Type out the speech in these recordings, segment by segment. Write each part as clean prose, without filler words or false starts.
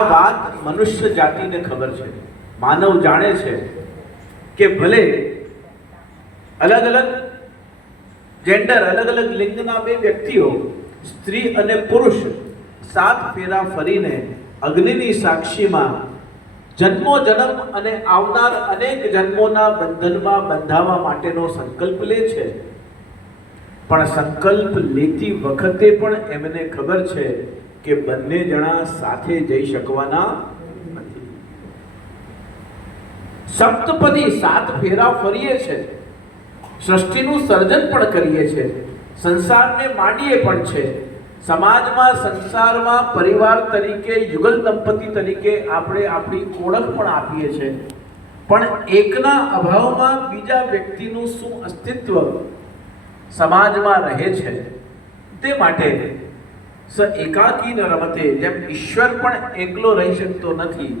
આ વાત મનુષ્ય જાતિને ખબર છે, માનવ જાણે છે કે ભલે અલગ અલગ જેન્ડર, અલગ અલગ લિંગના બે વ્યક્તિઓ, સ્ત્રી અને પુરુષ, 7 ફેરા ફરીને અગ્નિની સાક્ષીમાં જન્મો જન્મ અને આવનાર અનેક જન્મોના બંધનમાં બંધાવા માટેનો સંકલ્પ લે છે, પણ સંકલ્પ લેતી વખતે પણ એમને ખબર છે કે બંને જણા સાથે જઈ શકવાના નથી. સપ્તપદી 7 ફેરા ફરીએ છે, સૃષ્ટિનું સર્જન પણ કરીએ છે, સંસારને માંડીએ પણ છે, સમાજમાં સંસારમાં પરિવાર તરીકે યુગલ દંપતી તરીકે આપણે આપણી ઓળખ પણ આપીએ છે, પણ એકના અભાવમાં બીજા વ્યક્તિનું શું અસ્તિત્વ સમાજમાં રહે છે. તે માટે સ એકાકી ન રમતે, જેમ ઈશ્વર પણ એકલો રહી શકતો નથી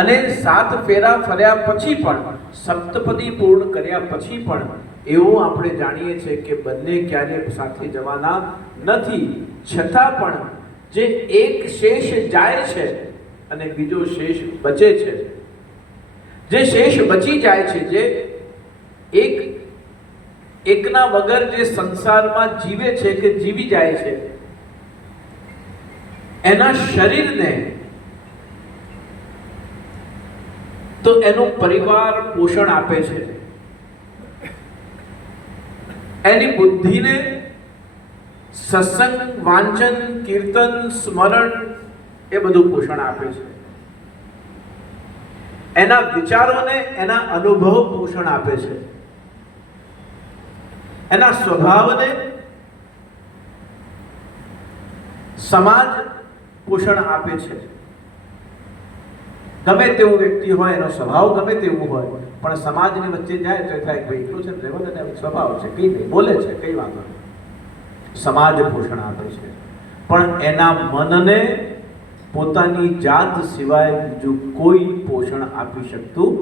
અને 7 ફેરા ફર્યા પછી પણ, સપ્તપદી પૂર્ણ કર્યા પછી પણ એવું આપણે જાણીએ છીએ કે બંને ક્યારેય સાથે જવાના નથી. છતાં પણ જે એક શેષ જાય છે અને બીજો શેષ બચે છે, જે શેષ બચી જાય છે, જે એકના વગર જે સંસારમાં જીવે છે કે જીવી જાય છે, એના શરીરને તો એનો પરિવાર પોષણ આપે છે, એની બુદ્ધિને સત્સંગ, વાંચન, કીર્તન, સ્મરણ એ બધું પોષણ આપે છે, એના વિચારોને, એના અનુભવ પોષણ આપે છે, એના સ્વભાવને સમાજ પોષણ આપે છે. ગમે તેવો વ્યક્તિ હોય, એનો સ્વભાવ ગમે તેવું હોય, પણ સમાજની વચ્ચે જાય તો થાય ભાઈ એટલું છે, રહેવા દે, સ્વભાવ છે, કઈ નહીં, બોલે છે, કઈ વાંધો નહીં. સમાજ પોષણ આપે છે, પણ એના મનને પોતાની જાત સિવાય બીજું કોઈ પોષણ આપી શકતું